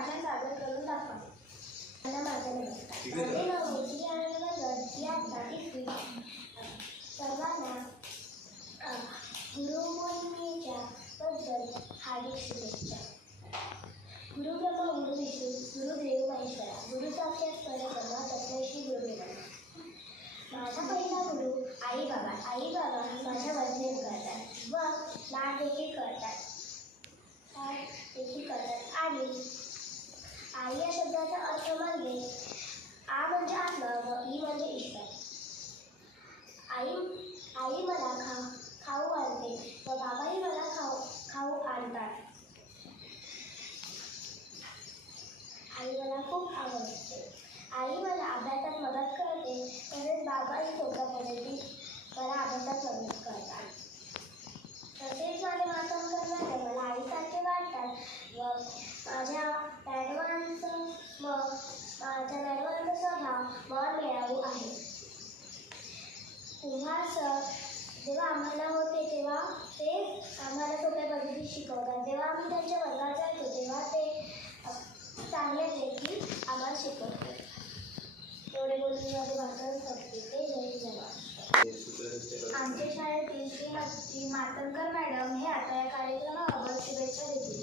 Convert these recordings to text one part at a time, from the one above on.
भाषण सादर करून दाखवा. मला माझा नमस्कार. माझे नाव रोजी आनंद गर्जी आता इथे सर्वांना गुरुपौर्णिमेच्या बद्दल हार्दिक शुभेच्छा. गुरु ब्रह्मा गुरु विष्णू गुरुदेव महेश्वरा. गुरुचा अभ्यास परब्रह्मा तत्वश्री गुरुदेव. माझा पहिला गुरु आई बाबा. आई बाबा माझ्यावर प्रेम करतात व लाड देखील करतात आणि आई या शब्दाचा अर्थ म्हणजे आ म्हणजे आत्मा व ई म्हणजे ईश्वर. आई मला खाऊ आणते व बाबाही मला खाऊ आणतात. आई मला खूप आवडते. आई मला अभ्यासात मदत करते तसेच बाबाही सोप्या पद्धतीत मला अभ्यासात मदत करतात. तसेच माझे मातांकडे मला आईसारखे वाटतात व माझ्या मॅडमांचा स्वभाव मन मिळावू आहे. कुंभार सर जेव्हा आम्हाला होते तेव्हा ते आम्हाला सोप्या पद्धतीत शिकवतात. जेव्हा आम्ही त्यांच्या वर्गात जायचो तेव्हा ते चांगल्यापैकी आम्हाला शिकवतात. एवढे बोलून माझे भाषण संपते. ते जय जवान. आमच्या शाळेतील श्री मातंकर मॅडम हे आता या कार्यक्रमाबाबत शुभेच्छा देतील.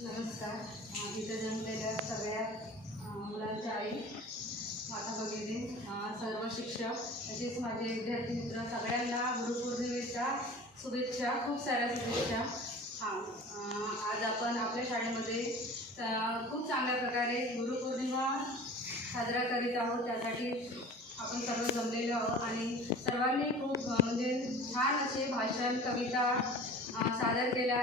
नमस्कार. इथे जमलेल्या सगळ्या मुलांच्या आई, माता भगिनी, सर्व शिक्षक तसेच माझे विद्यार्थी मित्र सगळ्यांना गुरुपौर्णिमेच्या शुभेच्छा, खूप साऱ्या शुभेच्छा. आज आपण आपल्या शाळेमध्ये खूप चांगल्या प्रकारे गुरुपौर्णिमा साजरा करीत आहोत. त्यासाठी आपण सर्व जमलेलो आहोत आणि सर्वांनी खूप म्हणजे छान असे भाषण कविता सादर केल्या.